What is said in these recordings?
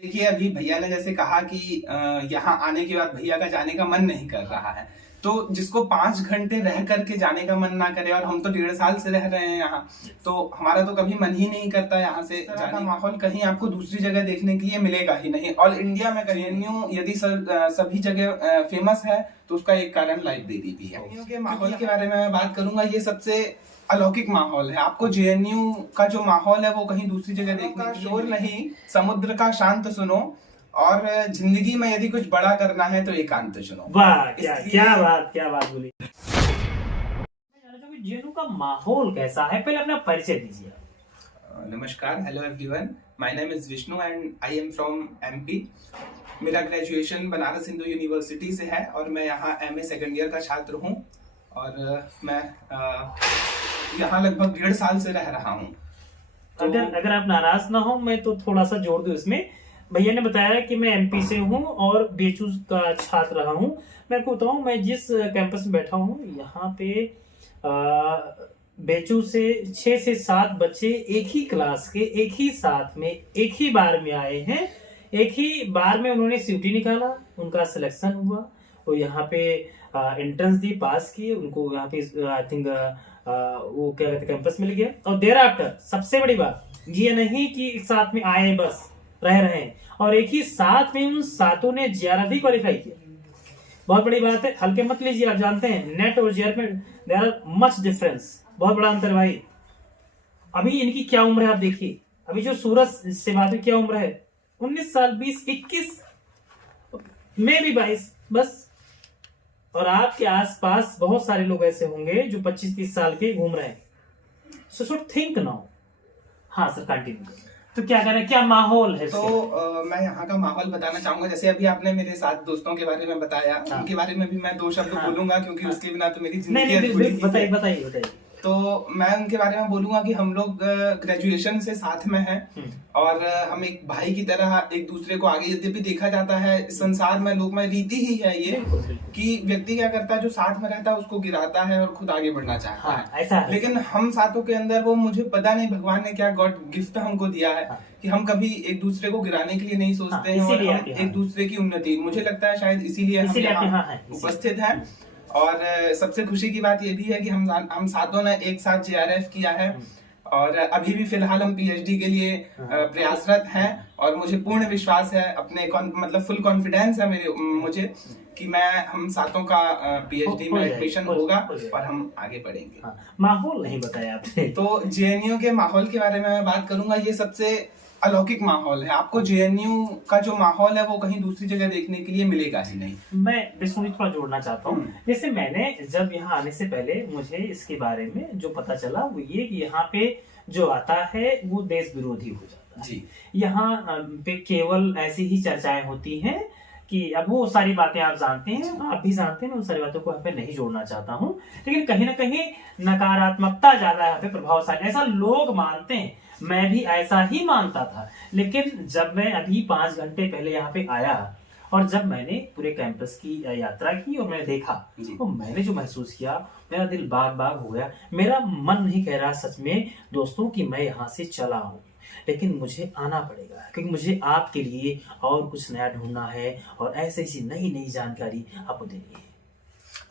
देखिए, अभी भैया ने जैसे कहा कि यहाँ आने के बाद भैया का जाने का मन नहीं कर रहा है। तो जिसको 5 घंटे रह करके जाने का मन ना करे, और हम तो 1.5 साल से रह रहे हैं यहाँ, तो हमारा तो कभी मन ही नहीं करता यहाँ से जाने का। माहौल कहीं आपको दूसरी जगह देखने के लिए मिलेगा ही नहीं। ऑल इंडिया में जेएनयू यदि सभी जगह फेमस है तो उसका एक कारण लाइब्रेरी भी है। जेएनयू के माहौल के बारे में मैं बात करूंगा, ये सबसे अलौकिक माहौल है। आपको जेएनयू का जो माहौल है वो कहीं दूसरी जगह देखने का शोर नहीं, समुद्र का शांत सुनो, और जिंदगी में यदि कुछ बड़ा करना है तो एकांत चुनो। वाह, क्या बात बोली। जेएनयू का माहौल कैसा है, पहले अपना परिचय दीजिए। नमस्कार, hello everyone, my name is Vishnu and I am from MP. मेरा ग्रेजुएशन बनारस हिंदू यूनिवर्सिटी से है और मैं यहाँ एमए सेकंड ईयर का छात्र हूँ। और मैं यहाँ लगभग 1.5 साल से रह रहा हूँ। अगर आप नाराज ना हो, मैं तो थोड़ा सा जोड़ दूं इसमें। भैया ने बताया कि मैं एमपी से हूँ और बीएचयू का छात्र रहा हूँ। मैं आपको बताऊँ, मैं जिस कैंपस में बैठा हूँ यहाँ पे बीएचयू से 6 से 7 बच्चे एक ही क्लास के एक ही साथ में एक ही बार में आए हैं। एक ही बार में उन्होंने सीटी निकाला, उनका सिलेक्शन हुआ, वो यहाँ पे एंट्रेंस दी, पास किए, उनको यहाँ पे आई थिंक वो क्या कहते कैंपस मिल गया। और देर आफ्टर सबसे बड़ी बात ये नहीं कि एक साथ में आए बस रह रहे हैं, और एक ही साथ में उन सातों ने जेआरएफ भी क्वालिफाई किया। बहुत बड़ी बात है, हल्के मत लीजिए। आप जानते हैं नेट और जेआरएफ में देयर आर मच डिफरेंस, बहुत बड़ा अंतर भाई। अभी इनकी क्या उम्र है आप देखिए, अभी जो सूरज से बात है क्या उम्र है, 19 साल, 20, 21, मैं भी 22 बस। और आपके आसपास बहुत सारे लोग ऐसे होंगे जो 25-30 साल के घूम रहे हैं। So should think now. हाँ सर, कंटिन्यू। तो क्या करें, क्या माहौल है? तो मैं यहाँ का माहौल बताना चाहूंगा। जैसे अभी आपने मेरे 7 दोस्तों के बारे में बताया, उनके बारे में भी मैं 2 शब्द बोलूंगा, क्योंकि उसके बिना तो मेरी जिंदगी बताइए। तो मैं उनके बारे में बोलूंगा कि हम लोग ग्रेजुएशन से साथ में हैं और हम एक भाई की तरह एक दूसरे को आगे, यद्यपि देखा जाता है संसार में, लोक में रीति ही है ये कि व्यक्ति क्या करता है, जो साथ में रहता है उसको गिराता है और खुद आगे बढ़ना चाहता है। ऐसा है। लेकिन हम साथों के अंदर वो, मुझे पता नहीं भगवान ने क्या गॉड गिफ्ट हमको दिया है कि हम कभी एक दूसरे को गिराने के लिए नहीं सोचते हैं, और हम एक दूसरे की उन्नति, मुझे लगता है शायद इसीलिए हम यहाँ उपस्थित हैं। और सबसे खुशी की बात ये भी है कि हम सातों ने एक साथ जेआरएफ किया है, और अभी भी फिलहाल हम पीएचडी के लिए प्रयासरत हैं। और मुझे पूर्ण विश्वास है, अपने मतलब फुल कॉन्फिडेंस है मुझे कि हम सातों का पीएचडी में एडमिशन होगा और हम आगे बढ़ेंगे। माहौल नहीं बताया आपने। तो जेएनयू के माहौल के बारे में मैं बात करूंगा, ये सबसे अलौकिक माहौल है। आपको जेएनयू का जो माहौल है वो कहीं दूसरी जगह देखने के लिए मिलेगा ही नहीं। मैं विष्णु थोड़ा जोड़ना चाहता हूँ। जैसे मैंने जब यहाँ आने से पहले मुझे इसके बारे में जो पता चला वो ये कि यहाँ पे जो आता है वो देश विरोधी हो जाता है जी। यहाँ पे केवल ऐसी ही चर्चाएं होती हैं कि अब वो सारी बातें आप जानते हैं, आप भी जानते हैं, मैं उन सारी बातों को यहाँ पे नहीं जोड़ना चाहता हूँ। लेकिन कहीं ना कहीं नकारात्मकता ज्यादा यहाँ पे प्रभावशाली, ऐसा लोग मानते हैं, मैं भी ऐसा ही मानता था। लेकिन जब मैं अभी 5 घंटे पहले यहाँ पे आया और जब मैंने पूरे कैंपस की यात्रा की और मैंने देखा, तो मैंने जो महसूस किया, मेरा दिल बाग बाग हो गया। मेरा मन नहीं कह रहा सच में दोस्तों कि मैं यहाँ से चला हूँ, लेकिन मुझे आना पड़ेगा, क्योंकि मुझे आपके लिए और कुछ नया ढूंढना है और ऐसी नई जानकारी आपको देनी है।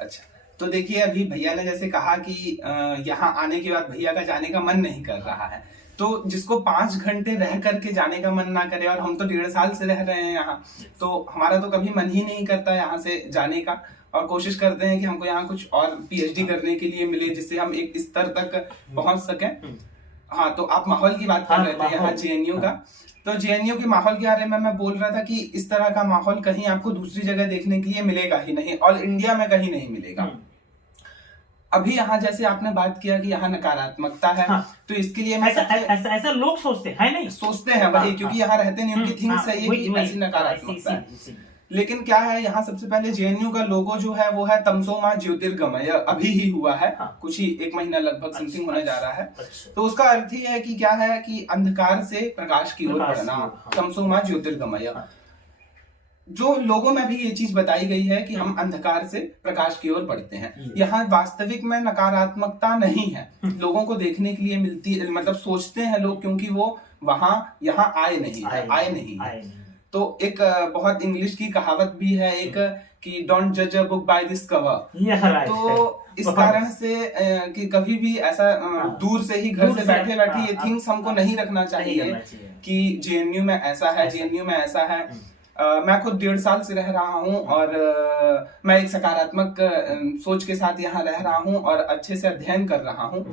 अच्छा, तो देखिए, अभी भैया ने जैसे कहा कि यहाँ आने के बाद भैया का जाने का मन नहीं कर रहा है। तो जिसको 5 घंटे रह करके जाने का मन ना करे, और हम तो 1.5 साल से रह रहे हैं यहाँ, तो हमारा तो कभी मन ही नहीं करता यहाँ से जाने का। और कोशिश करते हैं कि हमको यहाँ कुछ और पीएचडी करने के लिए मिले, जिससे हम एक स्तर तक पहुंच सकें। हाँ, तो आप माहौल की बात कर रहे थे यहाँ जेएनयू का। तो जेएनयू के माहौल के बारे में मैं बोल रहा था कि इस तरह का माहौल कहीं आपको दूसरी जगह देखने के लिए मिलेगा ही नहीं, ऑल इंडिया में कहीं नहीं मिलेगा। अभी यहाँ जैसे आपने बात किया कि यहाँ नकारात्मकता है, तो इसके लिए ऐसा लोग सोचते हैं, नहीं सोचते हैं वही, क्योंकि यहाँ रहते नहीं, उनकी थिंग्स है ये कि ऐसी नकारात्मकता है। लेकिन क्या है, यहाँ सबसे पहले जेएनयू का लोगो जो है वो है तमसो मां ज्योतिर्गमय। अभी ही हुआ है, कुछ ही 1 महीना लगभग समथिंग होने जा रहा है। तो उसका अर्थ ही है कि क्या है कि अंधकार से प्रकाश की ओर बढ़ना, तमसो मां ज्योतिर्गमय। जो लोगों में भी ये चीज बताई गई है कि हम अंधकार से प्रकाश की ओर बढ़ते हैं। यहाँ वास्तविक में नकारात्मकता नहीं है, लोगों को देखने के लिए मिलती, मतलब सोचते हैं लोग, क्योंकि वो वहां यहाँ आए नहीं। तो एक बहुत इंग्लिश की कहावत भी है एक कि डोंट जज a book by this cover. तो इस कारण से कि कभी भी ऐसा दूर से ही घर से बैठे बैठे ये थिंग्स हमको नहीं रखना चाहिए कि जेएनयू में ऐसा है, जेएनयू में ऐसा है। मैं खुद 1.5 साल से रह रहा हूँ और मैं एक सकारात्मक सोच के साथ यहाँ रह रहा हूँ और अच्छे से अध्ययन कर रहा हूँ।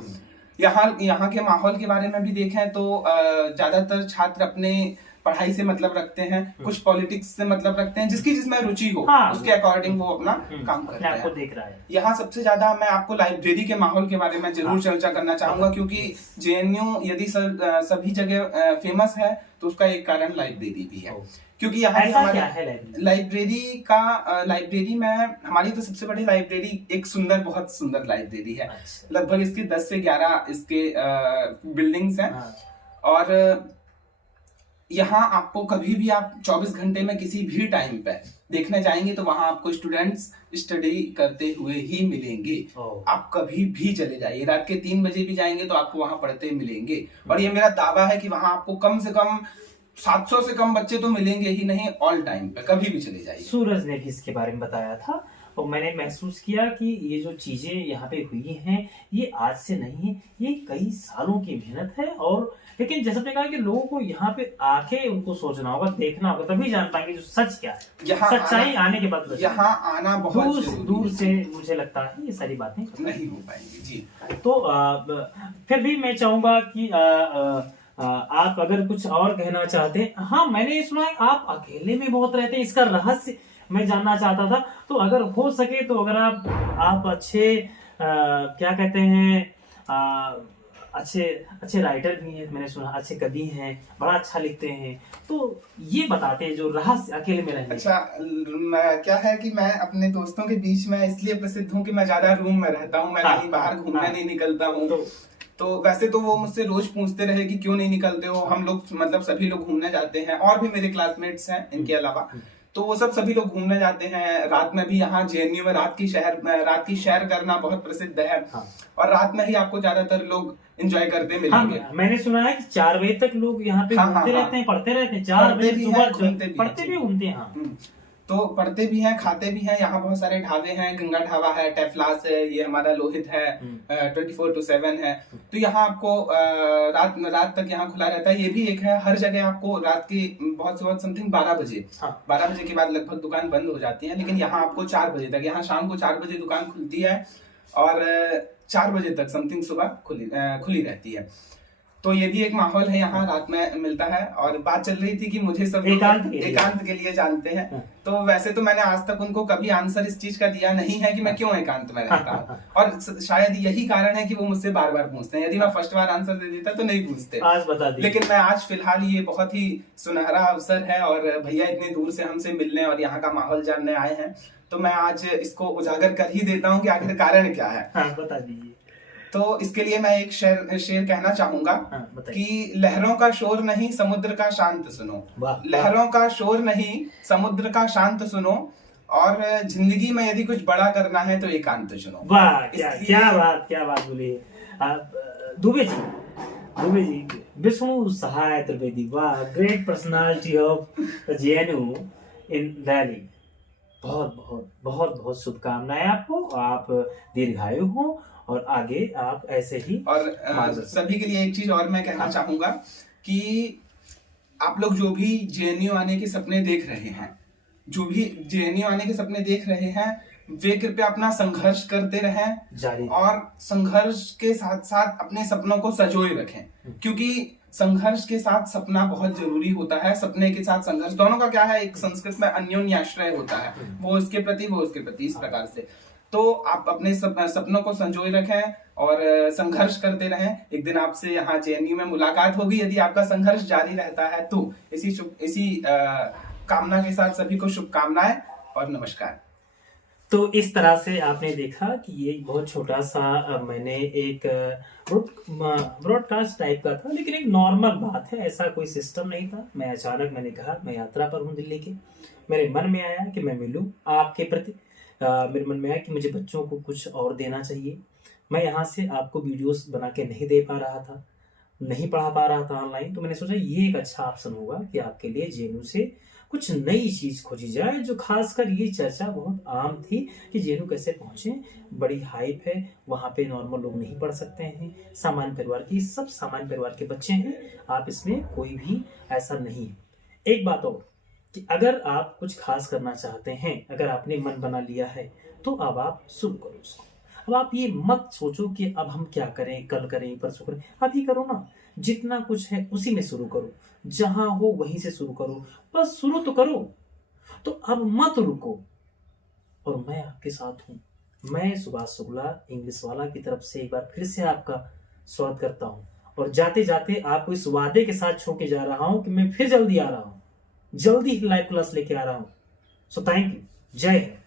यहाँ के माहौल के बारे में भी देखें तो ज्यादातर छात्र अपने पढ़ाई से मतलब रखते हैं, कुछ पॉलिटिक्स से मतलब रखते हैं, जिसकी जिसमें रुचि हो उसके अकॉर्डिंग वो अपना काम करते हैं। देख रहा है। यहाँ सबसे ज्यादा मैं आपको लाइब्रेरी के माहौल के बारे में जरूर चर्चा करना चाहूंगा, क्योंकि जेएनयू यदि सभी जगह फेमस है तो उसका एक कारण लाइब्रेरी भी है। क्योंकि यहाँ लाइब्रेरी में हमारी तो सबसे बड़ी लाइब्रेरी एक बहुत सुंदर लाइब्रेरी है। लगभग इसके 10 से 11 इसके बिल्डिंग्स हैं और यहाँ आपको कभी भी आप 24 घंटे में किसी भी टाइम पे देखने जाएंगे तो वहां आपको स्टूडेंट्स स्टडी करते हुए ही मिलेंगे। आप कभी भी चले जाइए, रात के 3 बजे भी जाएंगे तो आपको वहां पढ़ते मिलेंगे। और ये मेरा दावा है कि वहां आपको कम से कम 700 से कम बच्चे तो मिलेंगे ही नहीं, ऑल टाइम पे कभी भी चले जाइए। सूरज ने भी इसके बारे में बताया था और मैंने महसूस किया कि ये जो चीजें यहाँ पे हुई हैं ये आज से नहीं है, ये कई सालों की मेहनत है। और लेकिन जैसा आपने कहा कि लोगों को यहाँ पे आके उनको सोचना होगा, देखना होगा, तभी जान पाएंगे जो सच क्या है। सच्चाई आने के बाद यहाँ आना बहुत दूर से मुझे लगता है ये सारी बातें नहीं हो पाएंगी जी। तो फिर भी मैं चाहूंगा कि आप अगर कुछ और कहना चाहते हैं। हाँ, मैंने सुना है आप अकेले में बहुत रहते हैं, इसका रहस्य मैं जानना चाहता था। तो अगर हो सके तो अगर आप अच्छे क्या कहते हैं अच्छे राइटर भी हैं, मैंने सुना अच्छे कवि हैं, बड़ा अच्छा लिखते हैं, तो ये बताते हैं जो रहस्य अकेले में रहने। अच्छा, क्या है कि मैं अपने दोस्तों के बीच में इसलिए प्रसिद्ध हूँ कि मैं ज्यादा रूम में रहता हूँ, मैं कहीं बाहर घूमने नहीं निकलता हूँ। तो वैसे तो वो मुझसे रोज पूछते रहे कि क्यों नहीं निकलते हो। हम लोग मतलब सभी लोग घूमने जाते हैं और भी मेरे क्लासमेट्स हैं इनके अलावा, तो वो सभी लोग घूमने जाते हैं। रात में भी यहाँ जेएनयू में रात की सैर करना बहुत प्रसिद्ध है। और रात में ही आपको ज्यादातर लोग एंजॉय करते मिलेंगे। मैंने सुना है कि 4 बजे तक लोग यहाँ पे घूमते रहते हैं, पढ़ते रहते हैं। 4 बजे सुबह पढ़ते भी घूमते हैं। तो पढ़ते भी हैं, खाते भी हैं। यहाँ बहुत सारे ढाबे हैं, गंगा ढाबा है, टेफलास है, ये हमारा लोहित है, 24/7 है। तो यहाँ आपको रात तक यहाँ खुला रहता है। ये भी एक है, हर जगह आपको रात की बहुत समथिंग 12 बजे 12 बजे के बाद लगभग दुकान बंद हो जाती है, लेकिन यहाँ आपको 4 बजे तक, यहाँ शाम को 4 बजे दुकान खुलती है और 4 बजे तक समथिंग सुबह खुली रहती है। तो ये भी एक माहौल है यहाँ, रात में मिलता है। और बात चल रही थी कि मुझे सब एकांत के लिए जानते हैं। तो वैसे तो मैंने आज तक उनको कभी आंसर इस चीज का दिया नहीं है कि मैं क्यों एकांत में रहता हूँ, और शायद यही कारण है कि वो मुझसे बार बार पूछते हैं। यदि मैं फर्स्ट बार आंसर दे देता तो नहीं पूछते, आज बता दी। लेकिन मैं आज फिलहाल ये बहुत ही सुनहरा अवसर है और भैया इतने दूर से हमसे मिलने और यहाँ का माहौल जानने आए हैं, तो मैं आज इसको उजागर कर ही देता हूँ कि आखिर कारण क्या है। बता दीजिए। तो इसके लिए मैं एक शेर कहना चाहूंगा कि लहरों का शोर नहीं समुद्र का शांत सुनो, लहरों का शोर नहीं समुद्र का शांत सुनो, और जिंदगी में यदि कुछ बड़ा करना है तो एकांत चुनो। वाह, क्या बात बोली दुबे जी, विष्णु सहाय त्रिवेदी, वाह, ग्रेट पर्सनालिटी ऑफ जेएनयू इन दिल्ली। बहुत शुभकामनाएं आपको, आप दीर्घायु हो और आगे आप ऐसे ही। और सभी के लिए एक चीज और मैं कहना चाहूंगा कि आप लोग जो भी जेएनयू आने के सपने देख रहे हैं, वे कृपया अपना संघर्ष करते रहें जारी, और संघर्ष के साथ साथ अपने सपनों को संजोए रखें, क्योंकि संघर्ष के साथ सपना बहुत जरूरी होता है। सपने के साथ संघर्ष, दोनों का क्या है, एक संस्कृत में अन्योन्याश्रय होता है, वो उसके प्रति इस प्रकार से। तो आप अपने सपनों को संजोए रखें और संघर्ष करते रहें। एक दिन आपसे यहाँ जेएनयू में मुलाकात होगी, यदि आपका संघर्ष जारी रहता है तो। इसी कामना के साथ सभी को शुभकामनाएं और नमस्कार। तो इस तरह से आपने देखा कि ये बहुत छोटा सा मैंने एक ब्रॉडकास्ट टाइप का था, लेकिन एक नॉर्मल बात है, ऐसा कोई सिस्टम नहीं था। मैं अचानक मैंने कहा मैं यात्रा पर हूँ दिल्ली के, मेरे मन में आया कि मैं मिलूं आपके प्रति। मेरे मन में आया कि मुझे बच्चों को कुछ और देना चाहिए। मैं यहाँ से आपको वीडियोस बना के नहीं दे पा रहा था, नहीं पढ़ा पा रहा था ऑनलाइन, तो मैंने सोचा ये एक अच्छा ऑप्शन होगा कि आपके लिए जेएनयू से कुछ नई चीज खोजी जाए। जो खासकर ये चर्चा बहुत आम थी कि जेएनयू कैसे पहुंचे, बड़ी हाइप है, वहां पे नॉर्मल लोग नहीं पढ़ सकते हैं, सामान्य परिवार की, सब सामान्य परिवार के बच्चे हैं, आप इसमें कोई भी ऐसा नहीं है। एक बात और कि अगर आप कुछ खास करना चाहते हैं, अगर आपने मन बना लिया है, तो अब आप शुरू करो उसको। अब आप ये मत सोचो कि अब हम क्या करें, कल करें, परसों करें, अभी करो ना। जितना कुछ है उसी में शुरू करो, जहां हो वहीं से शुरू करो, बस शुरू तो करो। तो अब मत रुको, और मैं आपके साथ हूं। मैं सुभाष शुक्ला इंग्लिश वाला की तरफ से एक बार फिर से आपका स्वागत करता हूं, और जाते जाते आपको इस वादे के साथ छोड़ के जा रहा हूं कि मैं फिर जल्दी आ रहा हूं, जल्दी ही लाइव क्लास लेके आ रहा हूं। सो थैंक यू, जय हिंद।